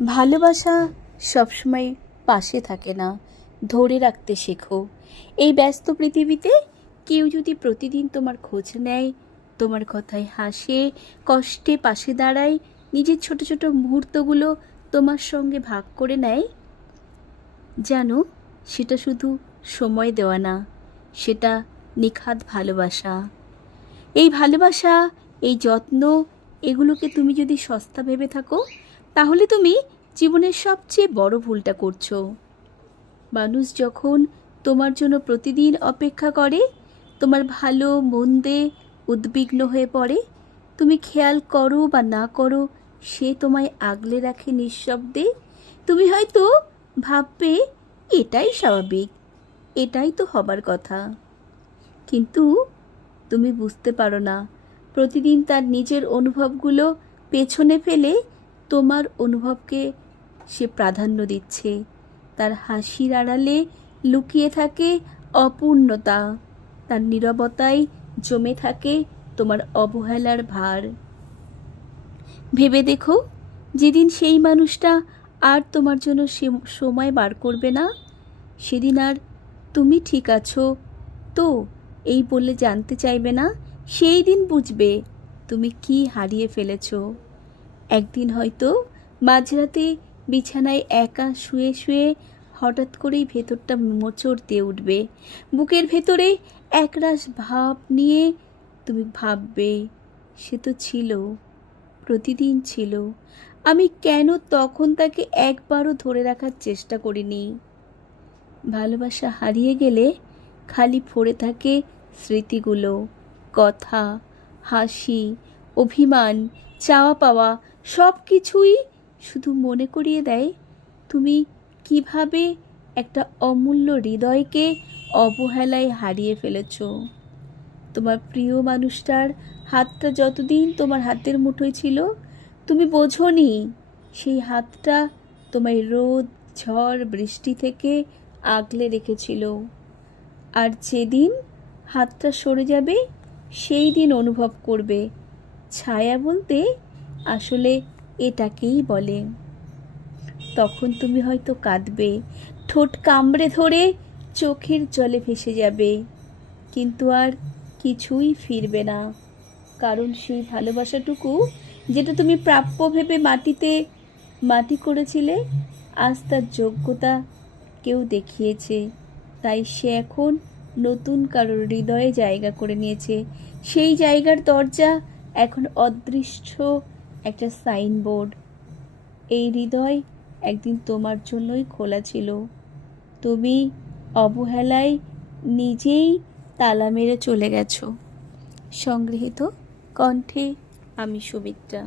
ভালোবাসা সবসময় পাশে থাকে না, ধরে রাখতে শেখো। এই ব্যস্ত পৃথিবীতে কেউ যদি প্রতিদিন তোমার খোঁজ নেয়, তোমার কথায় হাসে, কষ্টে পাশে দাঁড়ায়, নিজের ছোট ছোট মুহূর্তগুলো তোমার সঙ্গে ভাগ করে নেয়, জানো সেটা শুধু সময় দেওয়া না, সেটা নিখাত ভালোবাসা। এই ভালোবাসা, এই যত্ন, এগুলোকে তুমি যদি সস্তা ভেবে থাকো তাহলে তুমি জীবনের সবচেয়ে বড় ভুলটা করছ। মানুষ যখন তোমার জন্য প্রতিদিন অপেক্ষা করে, তোমার ভালো, মন্দে উদ্বিগ্ন হয়ে পড়ে, তুমি খেয়াল করো বা না করো, সে তোমায় আগলে রাখে নিঃশব্দে, তুমি হয়তো ভাববে, এটাই স্বাভাবিক, এটাই তো হবার কথা। কিন্তু তুমি বুঝতে পারো না, প্রতিদিন তার নিজের অনুভবগুলো পেছনে ফেলে তোমার অনুভবকে সে প্রাধান্য দিচ্ছে। তার হাসির আড়ালে লুকিয়ে থাকে অপূর্ণতা। তার নীরবতায় জমে থাকে তোমার অবহেলার ভার। ভেবে দেখো, যেদিন সেই মানুষটা আর তোমার জন্য সে সময় বার করবে না, সেদিন আর তুমি ঠিক আছো। তো এই বলে জানতে চাইবে না, সেই দিন বুঝবে তুমি কি হারিয়ে ফেলেছো। একদিন হয়তো মাঝরাতে বিছানায় একা শুয়ে শুয়ে হঠাৎ করেই ভেতরটা মোচড় দিয়ে উঠবে। বুকের ভেতরে একরাশ ভাব নিয়ে তুমি ভাববে, সে তো ছিল, প্রতিদিন ছিল। আমি কেন তখন তাকে একবারও ধরে রাখার চেষ্টা করিনি? ভালোবাসা হারিয়ে গেলে খালি পড়ে থাকে স্মৃতিগুলো, কথা, হাসি, অভিমান, চাওয়া পাওয়া সব কিছুই শুধু মনে করিয়ে দেয়। তুমি কীভাবে একটা অমূল্য হৃদয়কে অবহেলায় হারিয়ে ফেলেছ। তোমার প্রিয় মানুষটার হাতটা যতদিন তোমার হাতের মুঠোয় ছিল, তুমি বোঝোনি সেই হাতটা তোমায় রোদ, ঝড়, বৃষ্টি থেকে আগলে রেখেছিল। আর যেদিন হাতটা সরে যাবে, সেই দিন অনুভব করবে। ছায়া বলতে আসলে এটাকেই বলে। তখন তুমি হয়তো কাঁদবে, ঠোঁট কামড়ে ধরে চোখের জলে ভেসে যাবে, কিন্তু আর কিছুই ফিরবে না। কারণ সেই ভালোবাসাটুকু যেটা তুমি প্রাপ্য ভেবে মাটিতে, মাটি করেছিলে, আজ তার যোগ্যতা কেউ দেখিয়েছে। তাই সে এখন নতুন কারোর হৃদয়ে জায়গা করে নিয়েছে। সেই জায়গার দরজা এখন অদৃশ্য একটা সাইনবোর্ড। এই হৃদয় একদিন তোমার জন্যই খোলা ছিল। তুমি অবহেলায় নিজেই তালা মেরে চলে গেছো। সংগৃহীত কণ্ঠে আমি সুমিত্রা।